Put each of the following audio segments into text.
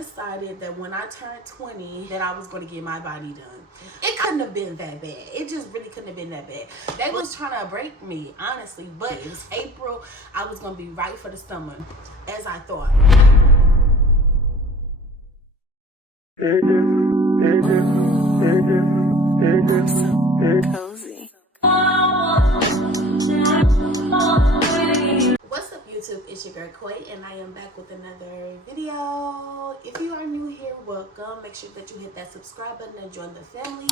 decided that when I turned 20 that I was going to get my body done. It couldn't have been that bad. It just really couldn't have been that bad. They was trying to break me, honestly, but it was April. I was going to be right for the summer, as I thought. I'm so cozy. What's up, YouTube? It's your girl Koi, and I am back with another video. If you are new here, welcome. Make sure that you hit that subscribe button and join the family.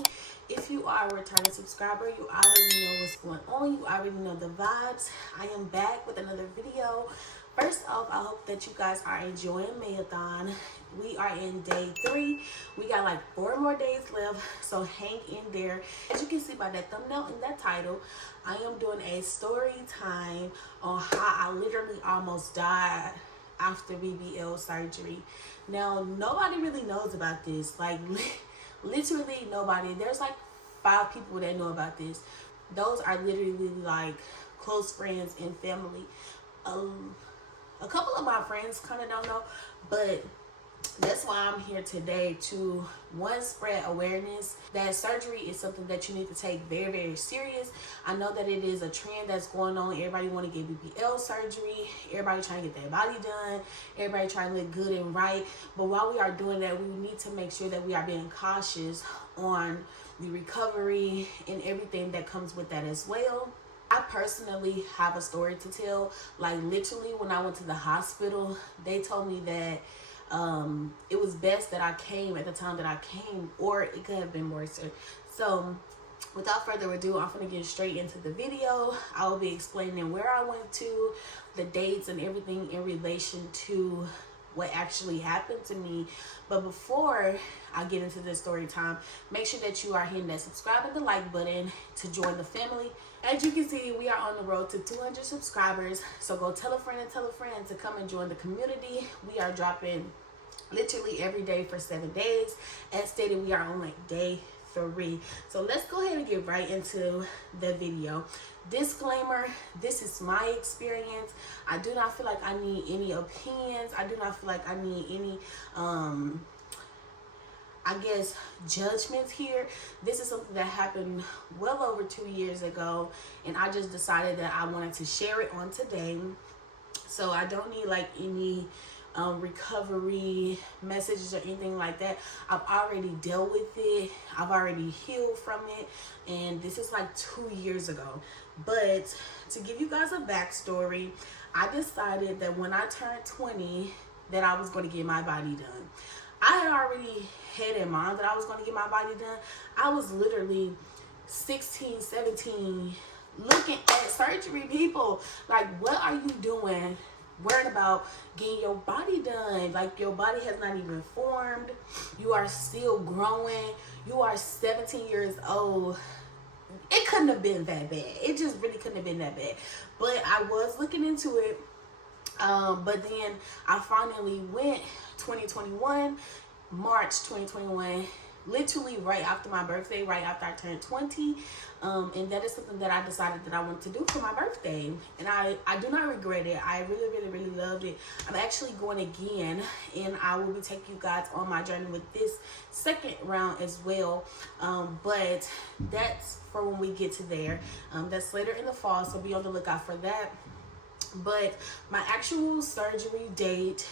If you are a returning subscriber, you already know what's going on. You already know the vibes. I am back with another video. First off, I hope that you guys are enjoying Mayathon. We are in day 3. We got like 4 more days left, so hang in there. As you can see by that thumbnail and that title, I am doing a story time on how I literally almost died after BBL surgery. Now, nobody really knows about this. Like, literally nobody. There's like 5 people that know about this. Those are literally like close friends and family. A couple of my friends kind of don't know, but that's why I'm here today to, one, spread awareness that surgery is something that you need to take very, very serious. I know that it is a trend that's going on. Everybody want to get BBL surgery. Everybody trying to get their body done. Everybody trying to look good and right. But while we are doing that, we need to make sure that we are being cautious on the recovery and everything that comes with that as well. I personally have a story to tell. Like, literally, when I went to the hospital, they told me that it was best that I came at the time that I came, or it could have been worse. So without further ado, I'm gonna get straight into the video. I will be explaining where I went to, the dates and everything in relation to what actually happened to me. But before I get into this story time, make sure that you are hitting that subscribe and the like button to join the family. As you can see, we are on the road to 200 subscribers. So go tell a friend and tell a friend to come and join the community. We are dropping literally every day for 7 days. As stated, we are on like day 3. So let's go ahead and get right into the video. Disclaimer, this is my experience. I do not feel like I need any opinions. I do not feel like I need any I guess judgments here. This is something that happened well over 2 years ago, and I just decided that I wanted to share it on today. So I don't need like any recovery messages or anything like that. I've already dealt with it. I've already healed from it, and this is like 2 years ago. But to give you guys a backstory, I decided that when I turned 20 that I was going to get my body done. I had already had in mind that I was going to get my body done. I was literally 16, 17, looking at surgery people. Like, what are you doing worried about getting your body done? Like, your body has not even formed. You are still growing. You are 17 years old. It couldn't have been that bad. It just really couldn't have been that bad. But I was looking into it. But then I finally went 2021, March 2021, literally right after my birthday, right after I turned 20. And that is something that I decided that I wanted to do for my birthday. And I do not regret it. I really, really, really loved it. I'm actually going again, and I will be taking you guys on my journey with this second round as well. But that's for when we get to there. That's later in the fall, so be on the lookout for that. But my actual surgery date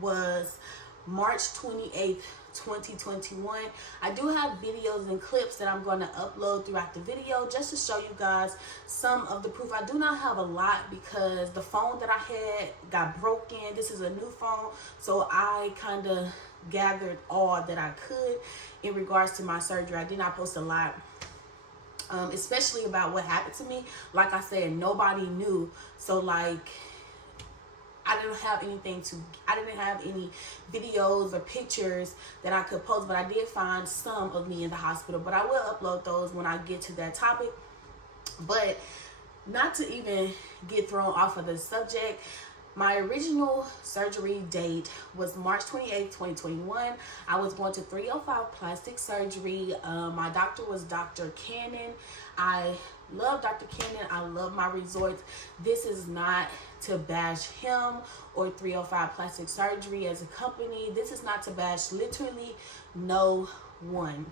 was March 28th, 2021. I do have videos and clips that I'm going to upload throughout the video just to show you guys some of the proof. I do not have a lot because the phone that I had got broken. This is a new phone, so I kind of gathered all that I could in regards to my surgery. I did not post a lot. Especially about what happened to me. Like I said, nobody knew. So like, I didn't have any videos or pictures that I could post, but I did find some of me in the hospital. But I will upload those when I get to that topic. But not to even get thrown off of the subject, My original surgery date was March 28th, 2021. I was going to 305 plastic surgery. My doctor was Dr. Cannon. I love Dr. Cannon. I love my resorts. This is not to bash him or 305 plastic surgery as a company. This is not to bash literally no one.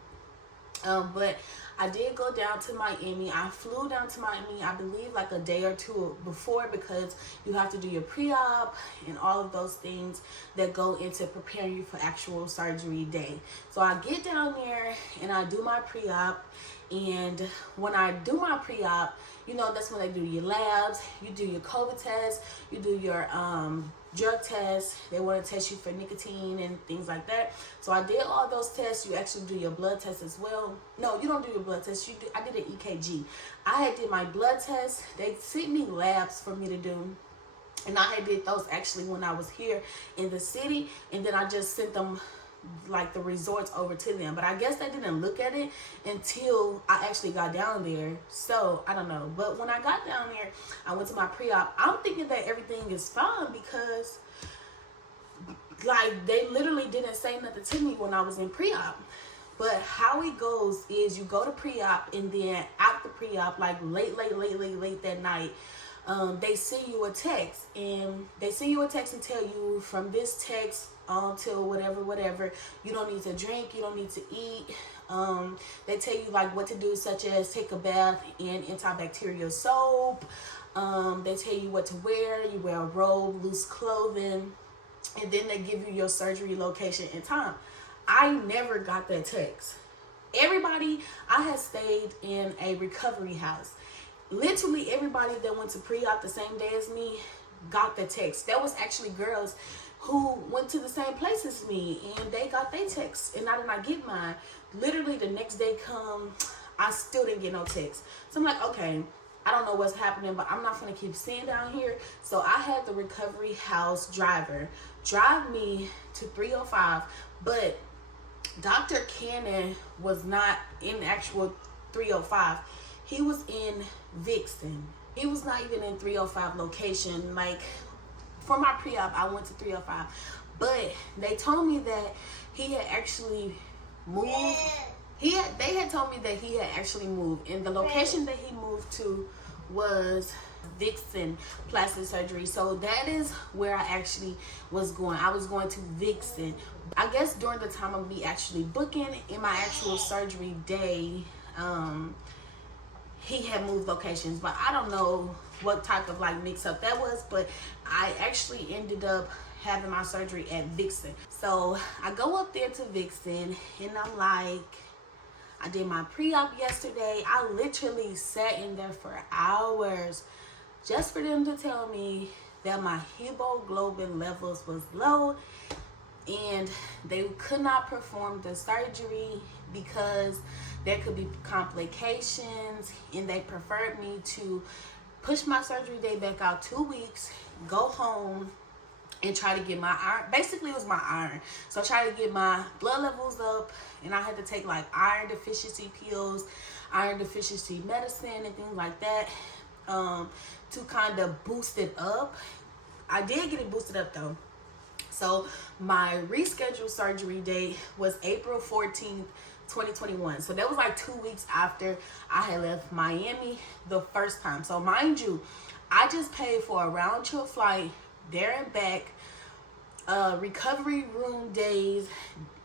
But I did go down to Miami. I flew down to Miami, I believe like a day or two before, because you have to do your pre-op and all of those things that go into preparing you for actual surgery day. So I get down there and I do my pre-op. And when I do my pre-op, you know, that's when they do your labs, you do your COVID test, you do your drug test. They want to test you for nicotine and things like that. So I did all those tests. You actually do your blood test as well. No, you don't do your blood test. I did an EKG. I had did my blood test. They sent me labs for me to do. And I had did those actually when I was here in the city. And then I just sent them like the resorts over to them, but I guess they didn't look at it until I actually got down there. So I don't know, but when I got down there, I went to my pre-op. I'm thinking that everything is fine because like they literally didn't say nothing to me when I was in pre-op. But how it goes is you go to pre-op, and then after pre-op, like late that night, they send you a text, and they send you a text and tell you from this text till whatever, you don't need to drink, you don't need to eat. They tell you like what to do, such as take a bath in antibacterial soap. They tell you what to wear. You wear a robe, loose clothing, and then they give you your surgery location and time. I never got that text. I had stayed in a recovery house. Literally everybody that went to pre-op the same day as me got the text. There was actually girls who went to the same place as me, and they got their text, and I did not get mine. Literally the next day come, I still didn't get no text. So I'm like, okay, I don't know what's happening, but I'm not gonna keep sitting down here. So I had the recovery house driver drive me to 305, but Dr. Cannon was not in actual 305. He was in Vixen. He was not even in 305 location. Like, for my pre-op, I went to 305. But they told me that he had actually moved. They had told me that he had actually moved. And the location that he moved to was Vixen Plastic Surgery. So that is where I actually was going. I was going to Vixen. I guess during the time of me actually booking in my actual surgery day, he had moved locations, but I don't know what type of like mix up that was, but I actually ended up having my surgery at Vixen. So I go up there to Vixen, and I'm like, I did my pre-op yesterday. I literally sat in there for hours just for them to tell me that my hemoglobin levels was low and they could not perform the surgery because there could be complications, and they preferred me to push my surgery day back out 2 weeks, go home, and try to get my iron. Basically, it was my iron. So I tried to get my blood levels up, and I had to take like iron deficiency pills, iron deficiency medicine, and things like that to kind of boost it up. I did get it boosted up though. So my rescheduled surgery date was April 14th, 2021. So that was like 2 weeks after I had left Miami the first time. So mind you, I just paid for a round trip flight there and back, recovery room days,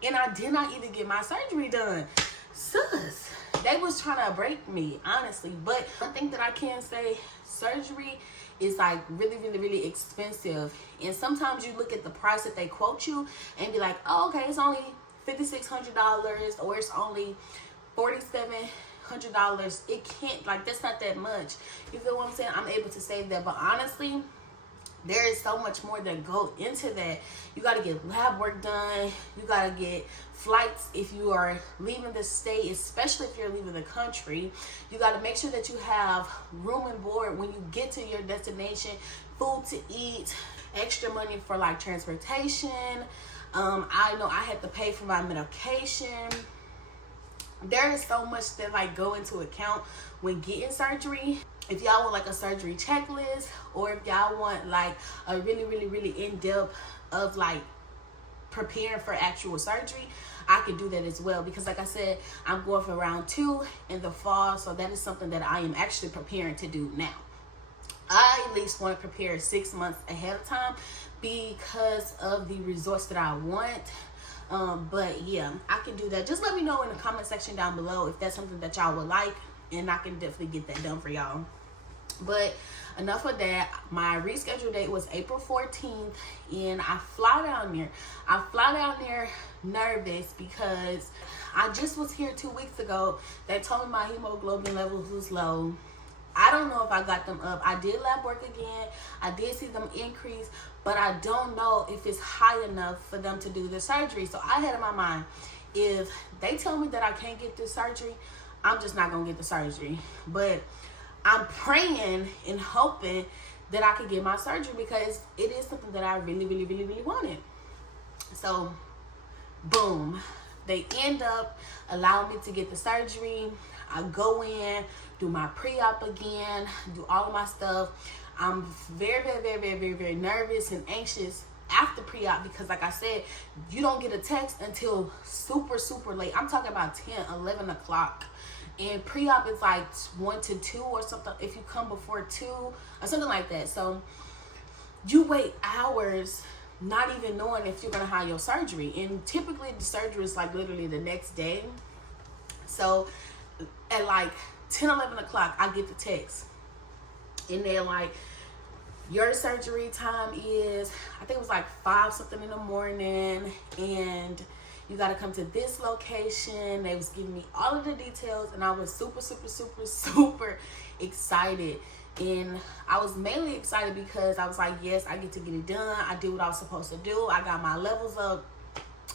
and I did not even get my surgery done. Sus, they was trying to break me, honestly. But I think that I can say surgery is like really expensive, and sometimes you look at the price that they quote you and be like, oh, okay, it's only $5,600 or it's only $4,700. It can't, like, that's not that much. You feel what I'm saying? I'm able to save that, but honestly, there is so much more that go into that. You got to get lab work done. You got to get flights if you are leaving the state, especially if you're leaving the country. You got to make sure that you have room and board when you get to your destination, food to eat, extra money for like transportation. I know I had to pay for my medication. There is so much that like go into account when getting surgery. if y'all want like a surgery checklist, or if y'all want like a really in-depth of like preparing for actual surgery, I could do that as well. Because like I said, I'm going for round 2 in the fall, so that is something that I am actually preparing to do now. I at least want to prepare 6 months ahead of time because of the results that I want. But yeah, I can do that. Just let me know in the comment section down below if that's something that y'all would like, and I can definitely get that done for y'all. But enough of that. My rescheduled date was April 14th, and I fly down there. I fly down there nervous because I just was here 2 weeks ago. They told me my hemoglobin levels was low. I don't know if I got them up. I did lab work again. I did see them increase, but I don't know if it's high enough for them to do the surgery. So I had in my mind, if they tell me that I can't get this surgery, I'm just not going to get the surgery. But I'm praying and hoping that I could get my surgery because it is something that I really wanted. So, boom. They end up allowing me to get the surgery. I go in, do my pre-op again, do all of my stuff. I'm very nervous and anxious after pre-op because like I said, you don't get a text until super late. I'm talking about 10, 11 o'clock. And pre-op is like 1 to 2 or something if you come before 2 or something like that. So you wait hours not even knowing if you're going to have your surgery. And typically the surgery is like literally the next day. So at like 10, 11 o'clock, I get the text. And they're like, your surgery time is, I think it was like 5 something in the morning. And you got to come to this location. They was giving me all of the details. And I was super excited. And I was mainly excited because I was like, yes, I get to get it done. I did what I was supposed to do. I got my levels up.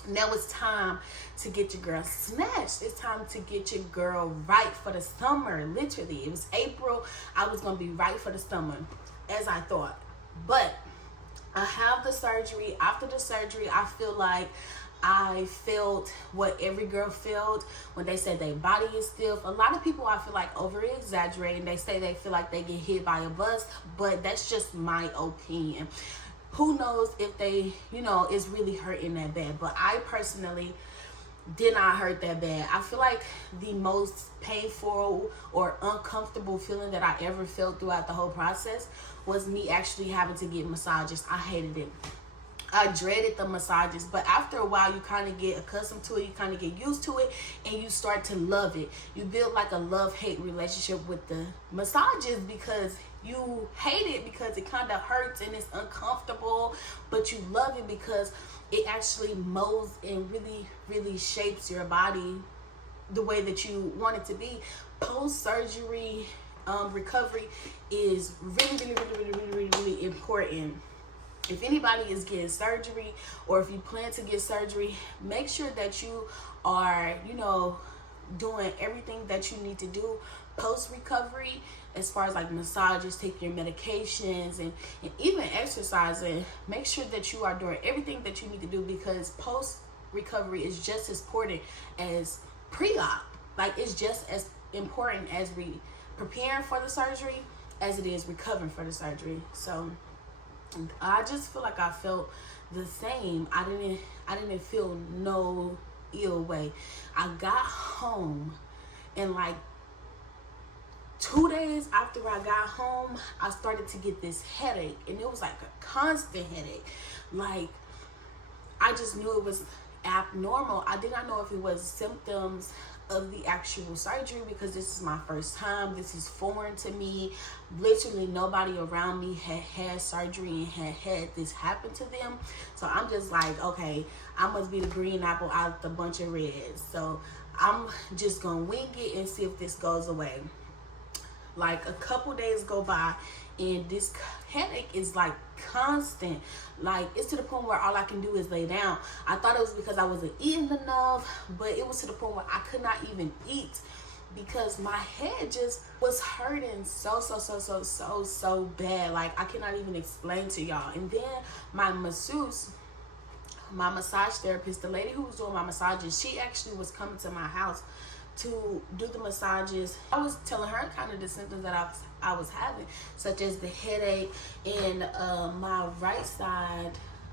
Now it's time to get your girl snatched. It's time to get your girl right for the summer. Literally, it was April. I was going to be right for the summer, as I thought. But I have the surgery. After the surgery, I feel like I felt what every girl felt when they said their body is stiff. A lot of people, I feel like, over-exaggerating. They say they feel like they get hit by a bus, but that's just my opinion. Who knows if they, is really hurting that bad. But I personally did not hurt that bad. I feel like the most painful or uncomfortable feeling that I ever felt throughout the whole process was me actually having to get massages. I hated it. I dreaded the massages, but after a while you kind of get accustomed to it, you kind of get used to it, and you start to love it. You build like a love-hate relationship with the massages because you hate it because it kind of hurts and it's uncomfortable, but you love it because it actually molds and really shapes your body the way that you want it to be. Post-surgery recovery is really important. If anybody is getting surgery, or if you plan to get surgery, make sure that you are, doing everything that you need to do post-recovery, as far as like massages, taking your medications, and even exercising. Make sure that you are doing everything that you need to do, because post-recovery is just as important as pre-op. Like, it's just as important as preparing for the surgery as it is recovering for the surgery. So I just feel like I felt the same. I didn't feel no ill way. I got home, and like 2 days after I got home, I started to get this headache, and it was like a constant headache. Like, I just knew it was abnormal. I did not know if it was symptoms of the actual surgery, because this is my first time. This is foreign to me. Literally nobody around me had surgery and had this happen to them. So I'm just like, okay, I must be the green apple out the bunch of reds. So I'm just gonna wing it and see if this goes away. Like, a couple days go by, and this headache is like constant. Like, it's to the point where all I can do is lay down. I thought it was because I wasn't eating enough, but it was to the point where I could not even eat because my head just was hurting so bad. Like, I cannot even explain to y'all. And then my masseuse, my massage therapist, the lady who was doing my massages, she actually was coming to my house to do the massages. I was telling her kind of the symptoms that I was having, such as the headache, and my right side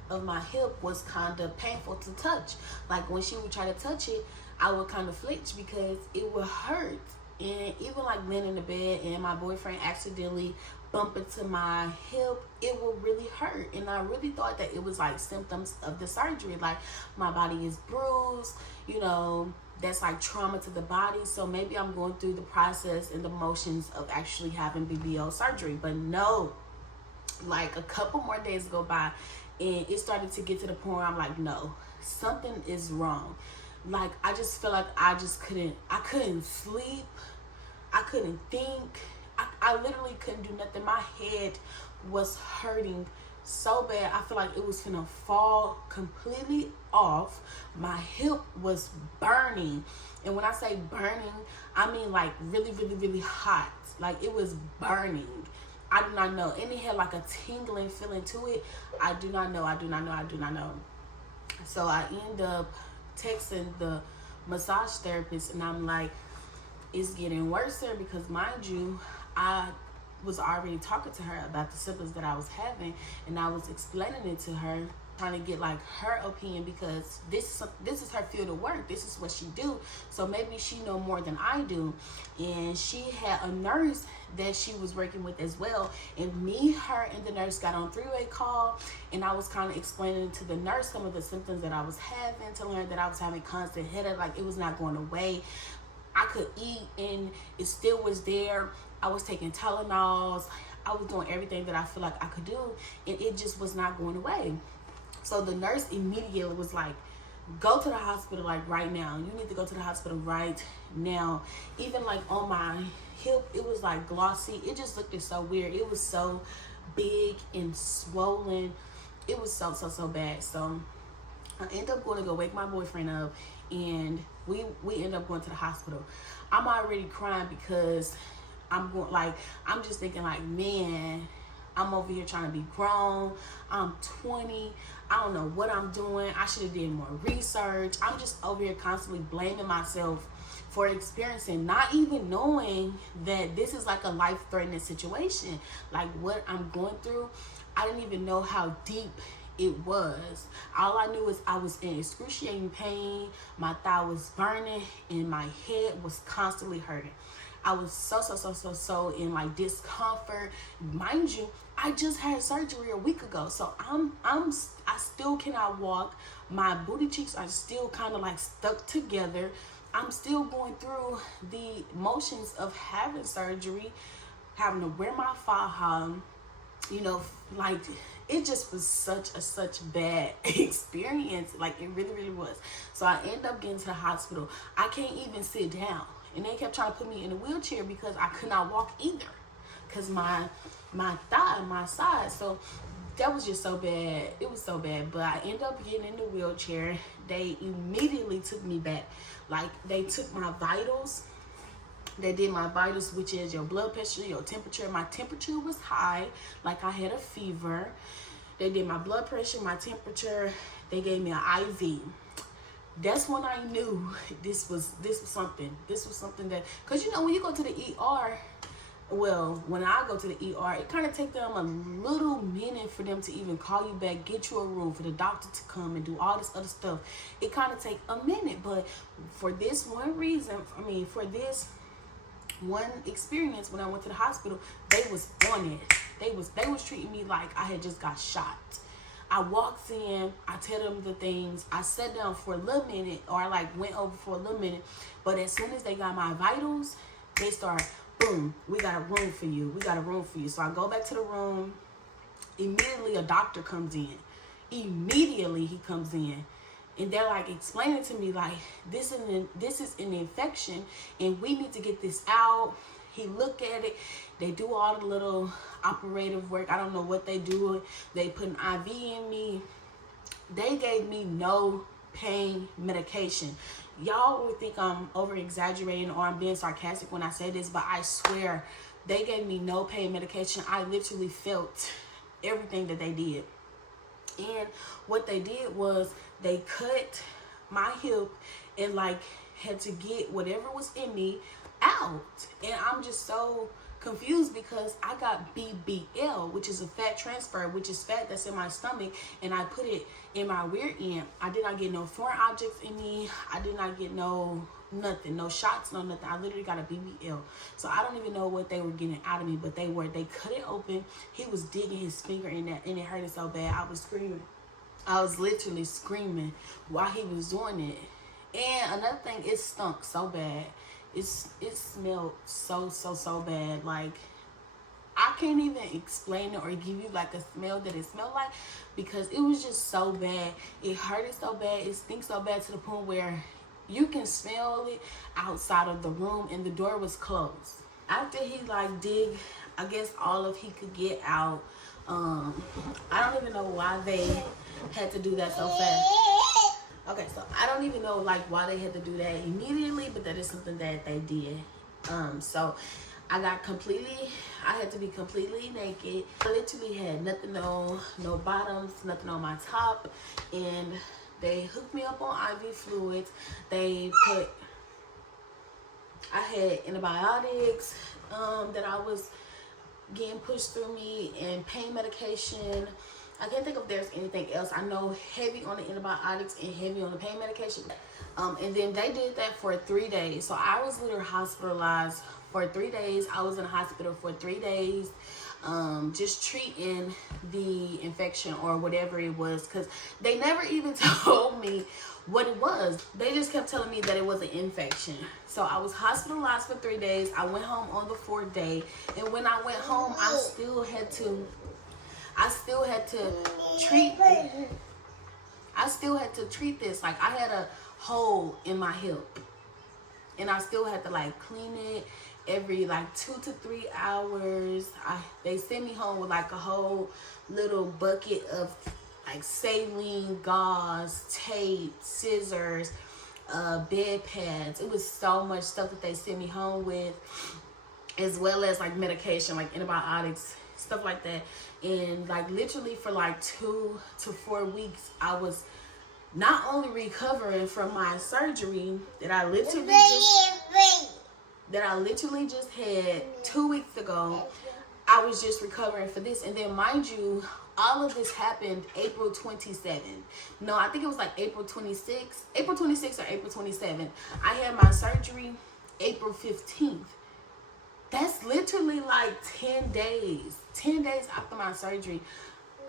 of my hip was kind of painful to touch. Like when she would try to touch it, I would kind of flinch because it would hurt. And even like laying in the bed and my boyfriend accidentally bump into my hip, it will really hurt. And I really thought that it was like symptoms of the surgery, like my body is bruised, you know, that's like trauma to the body. So maybe I'm going through the process and the motions of actually having BBL surgery. But no, like a couple more days go by and it started to get to the point where I'm like, no, something is wrong. Like I just feel like I couldn't sleep, I couldn't think, I literally couldn't do nothing. My head was hurting so bad. I feel like it was gonna fall completely off. My hip was burning, and when I say burning, I mean like really, really, really hot. Like it was burning. I do not know, and it had like a tingling feeling to it. I do not know. So I end up texting the massage therapist, and I'm like, it's getting worse there, because mind you, I was already talking to her about the symptoms that I was having, and I was explaining it to her, trying to get like her opinion, because this is her field of work, this is what she do, so maybe she know more than I do. And she had a nurse that she was working with as well, and me, her, and the nurse got on three-way call, and I was kind of explaining to the nurse some of the symptoms that I was having, telling her that I was having constant headache, like it was not going away. I could eat and it still was there. I was taking Tylenols. I was doing everything that I feel like I could do, and it just was not going away. So the nurse immediately was like, go to the hospital like right now. You need to go to the hospital right now. Even like on my hip, it was like glossy. It just looked so weird. It was so big and swollen. It was so bad. So I ended up going to go wake my boyfriend up, and we end up going to the hospital. I'm already crying because I'm just thinking like, man, I'm over here trying to be grown. I'm 20. I don't know what I'm doing. I should have did more research. I'm just over here constantly blaming myself for experiencing, not even knowing that this is like a life-threatening situation. Like what I'm going through, I didn't even know how deep it was. All I knew is I was in excruciating pain. My thigh was burning, and my head was constantly hurting. I was so in like discomfort. Mind you, I just had surgery a week ago, so I still cannot walk. My booty cheeks are still kind of like stuck together. I'm still going through the motions of having surgery, having to wear my faja, you know, like it just was such bad experience. Like it really was. So I ended up getting to the hospital. I can't even sit down, and they kept trying to put me in a wheelchair because I could not walk either, because my thigh and my side. So that was just so bad. It was so bad. But I ended up getting in the wheelchair. They immediately took me back. Like they took my vitals. They did my vitals, which is your blood pressure, your temperature. My temperature was high, like I had a fever. They did my blood pressure, my temperature. They gave me an IV. That's when I knew this was something. This was something that, because you know when you go to the ER, well, when I go to the ER, it kind of takes them a little minute for them to even call you back, get you a room, for the doctor to come and do all this other stuff. It kind of takes a minute, but for this one reason, for this one experience, when I went to the hospital, they was on it. They was treating me like I had just got shot. I walked in, I tell them the things, I sat down for a little minute, or I like went over for a little minute, but as soon as they got my vitals, they start, boom, we got a room for you. So I go back to the room. Immediately a doctor comes in. Immediately he comes in. And they're like explaining to me like, this is an infection and we need to get this out. He looked at it. They do all the little operative work. I don't know what they do. They put an IV in me. They gave me no pain medication. Y'all would think I'm over exaggerating or I'm being sarcastic when I say this, but I swear they gave me no pain medication. I literally felt everything that they did. And what they did was they cut my hip and like had to get whatever was in me out. And I'm just so confused because I got BBL, which is a fat transfer, which is fat that's in my stomach, and I put it in my rear end. I did not get no foreign objects in me. I did not get nothing, no shots, no nothing. I literally got a BBL. So I don't even know what they were getting out of me, but they cut it open. He was digging his finger in that, and it hurted so bad. I was screaming. I was literally screaming while he was doing it. And another thing, it stunk so bad. It smelled so bad. Like, I can't even explain it or give you like a smell that it smelled like, because it was just so bad. It hurted so bad. It stinks so bad to the point where you can smell it outside of the room, and the door was closed. After he like dig, I guess all of he could get out. I don't even know why they had to do that so fast. Okay, so I don't even know like why they had to do that immediately, but that is something that they did. So I had to be completely naked. I literally had nothing on, no bottoms, nothing on my top, and they hooked me up on IV fluids. I had antibiotics that I was getting pushed through me, and pain medication. I can't think if there's anything else. I know heavy on the antibiotics and heavy on the pain medication. And then they did that for 3 days. So I was literally hospitalized for 3 days. I was in the hospital for 3 days, just treating the infection or whatever it was, because they never even told me what it was. They just kept telling me that it was an infection. So I was hospitalized for 3 days. I went home on the 4th day, and when I went home, I still had to treat this. Like, I had a hole in my hip, and I still had to like clean it every like 2 to 3 hours. They sent me home with like a whole little bucket of like saline, gauze, tape, scissors, bed pads. It was so much stuff that they sent me home with, as well as like medication, like antibiotics, stuff like that. And like literally for like 2 to 4 weeks, I was not only recovering from my surgery that I literally just had 2 weeks ago. I was just recovering for this. And then mind you, all of this happened April 27th. No, I think it was like April 26th. April 26th or April 27th. I had my surgery April 15th. That's literally like 10 days. 10 days after my surgery,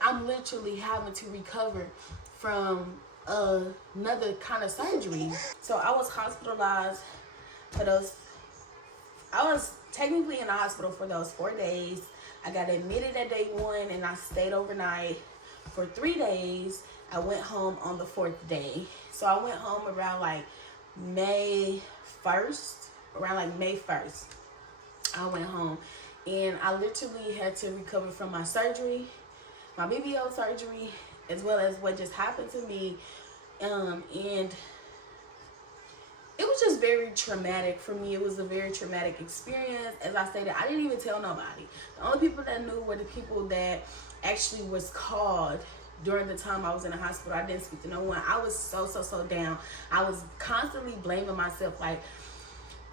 I'm literally having to recover from another kind of surgery. So I was hospitalized for those. I was technically in the hospital for those 4 days. I got admitted at day 1, and I stayed overnight for 3 days. I went home on the 4th day. So I went home around like May 1st. I went home, and I literally had to recover from my surgery, my BBL surgery, as well as what just happened to me. And it was just very traumatic for me. It was a very traumatic experience. As I stated, I didn't even tell nobody. The only people that knew were the people that actually was called during the time I was in the hospital. I didn't speak to no one. I was so down. I was constantly blaming myself, like,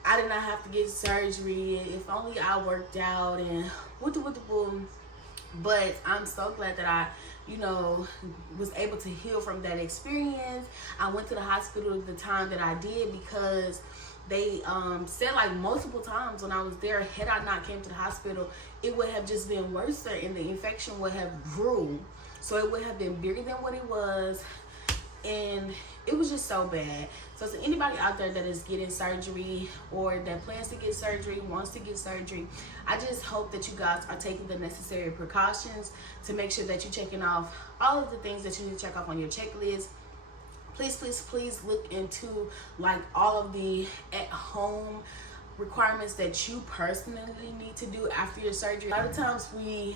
I did not have to get surgery. If only I worked out and boom. But I'm so glad that I, was able to heal from that experience. I went to the hospital the time that I did because they said like multiple times when I was there, had I not came to the hospital, it would have just been worse, and the infection would have grew. So it would have been bigger than what it was. And it was just so bad. So to anybody out there that is getting surgery or that plans to get surgery, wants to get surgery, I just hope that you guys are taking the necessary precautions to make sure that you're checking off all of the things that you need to check off on your checklist. Please look into like all of the at-home requirements that you personally need to do after your surgery. A lot of times we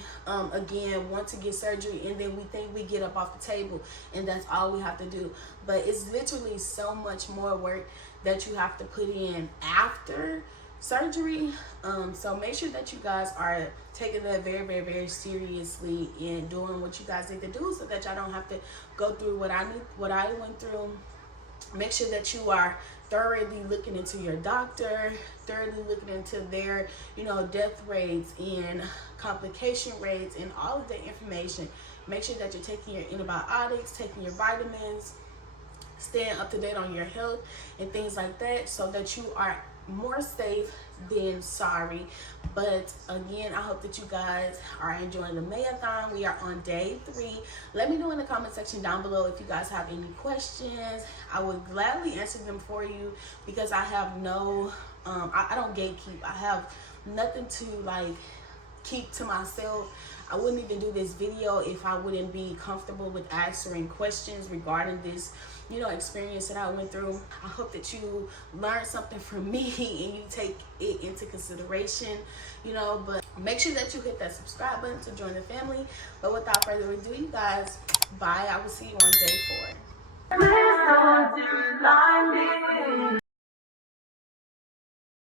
again want to get surgery, and then we think we get up off the table and that's all we have to do, but it's literally so much more work that you have to put in after surgery. So make sure that you guys are taking that very seriously and doing what you guys need to do, so that y'all don't have to go through what I went through. Make sure that you are thoroughly looking into your doctor, thoroughly looking into their, death rates and complication rates and all of the information. Make sure that you're taking your antibiotics, taking your vitamins, staying up to date on your health and things like that, so that you are more safe than sorry. But again, I hope that you guys are enjoying the mayathon. We are on day 3. Let me know in the comment section down below if you guys have any questions. I would gladly answer them for you, because I have no I don't gatekeep. I have nothing to keep to myself. I wouldn't even do this video if I wouldn't be comfortable with answering questions regarding this, experience that I went through. I hope that you learned something from me and you take it into consideration, but make sure that you hit that subscribe button to join the family. But without further ado, you guys, bye. I will see you on day 4.